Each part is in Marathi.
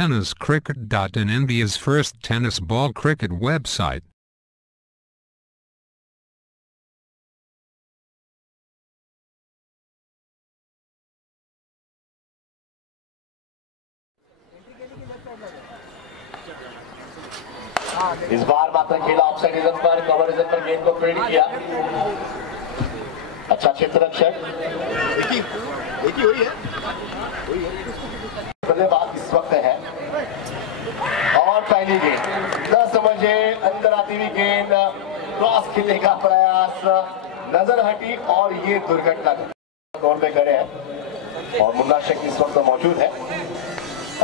tenniscricket.in, India's first tennis ball cricket website. इस बार मात्र खेला ऑफसाइड रीजन पर, कवर रीजन पर गेंद को फील्ड किया। अच्छा क्षेत्र रक्षक एक ही हुई है बल्लेबाज इस वक्त है और पहली गेंद 10 समझे अंदर आती हुई गेंद क्रॉस खेलने का प्रयास नजर हटी और ये दुर्घटना दौर में खड़े हैं और मुन्ना शेख इस वक्त मौजूद है।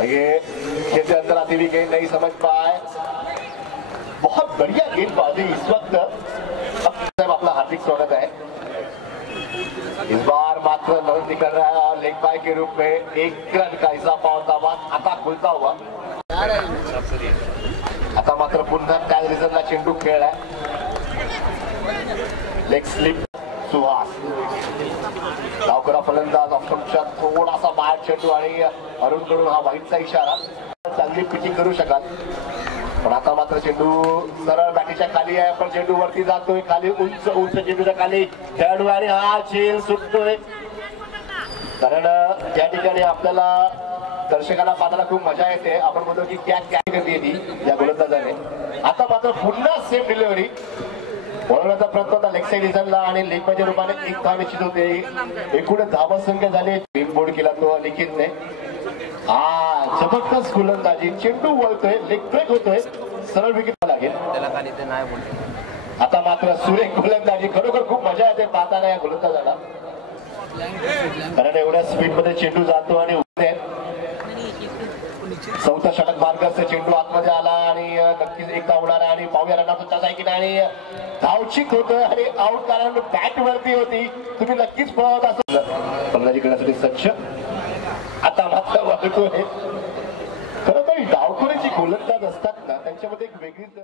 ये खेलते अंदर आती हुई गेंद नहीं समझ पाए, बहुत बढ़िया गेंदबाजी इस वक्त। अपना हार्दिक स्वागत है। इस बार मात्र रन निकल रहा है और लेग बाय के रूप में एक रन का इजाफा होता हुआ खाता खुलता हुआ। आता मात्र पुन्हा त्याच रिझनला चेंडू खेळलाय। लेग स्लिप सुहास डावकरा फलंदाज ऑप्शनच्या थोडासा बाहेर चेंडू आणि अरुण कडून हा वाईटचा इशारा। चांगली पिचिंग करू शकत पण आता मात्र चेंडू सरळ बॅटीच्या खाली आहे, पण चेंडू वरती जातोय खाली उंच उंच चेंडूच्या खाली खेळाडू आणि हा झेल सुटतोय। कारण त्या ठिकाणी आपल्याला दर्शकांना पाहताना खूप मजा येते, आपण म्हणतो की क्या क्या करते ती या गोलंदाजाने। आता मात्र पुन्हा सेम डिलिव्हरी बोलवण्याचा प्रयत्न होता लेग साइड रिझनला आणि लेग बायच्या रूपाने एक धाव निश्चित होते। एकूण धावा संख्या झाली, टीम बोर्ड केला तो निखितने। जबरदस्त गोलंदाजी, चेंडू वळतोय, लेग ब्रेक होतोय, सरळ विकेट लागेल। आता मात्र सुरेख गोलंदाजी, खरोखर खूप मजा येते पाहताना या गोलंदाजाला, कारण एवढ्या स्पीड मध्ये चेंडू जातो आणि उठते। चौथा षटक मार्गाचा चेंडू आतमध्ये आला आणि नक्कीच एक धाव होणार आहे आणि पाहूया रनाचा टच आहे की नाही। धावचिक होतोय आणि आउट कारण बॅट वरती होती, तुम्ही नक्कीच पळवत असाल। फलंदाजी करण्यासाठी सज्ज आता मात्र वागतोय। खरं तर डावखोरीची गोलंदाज असतात ना, त्यांच्यामध्ये एक वेगळीच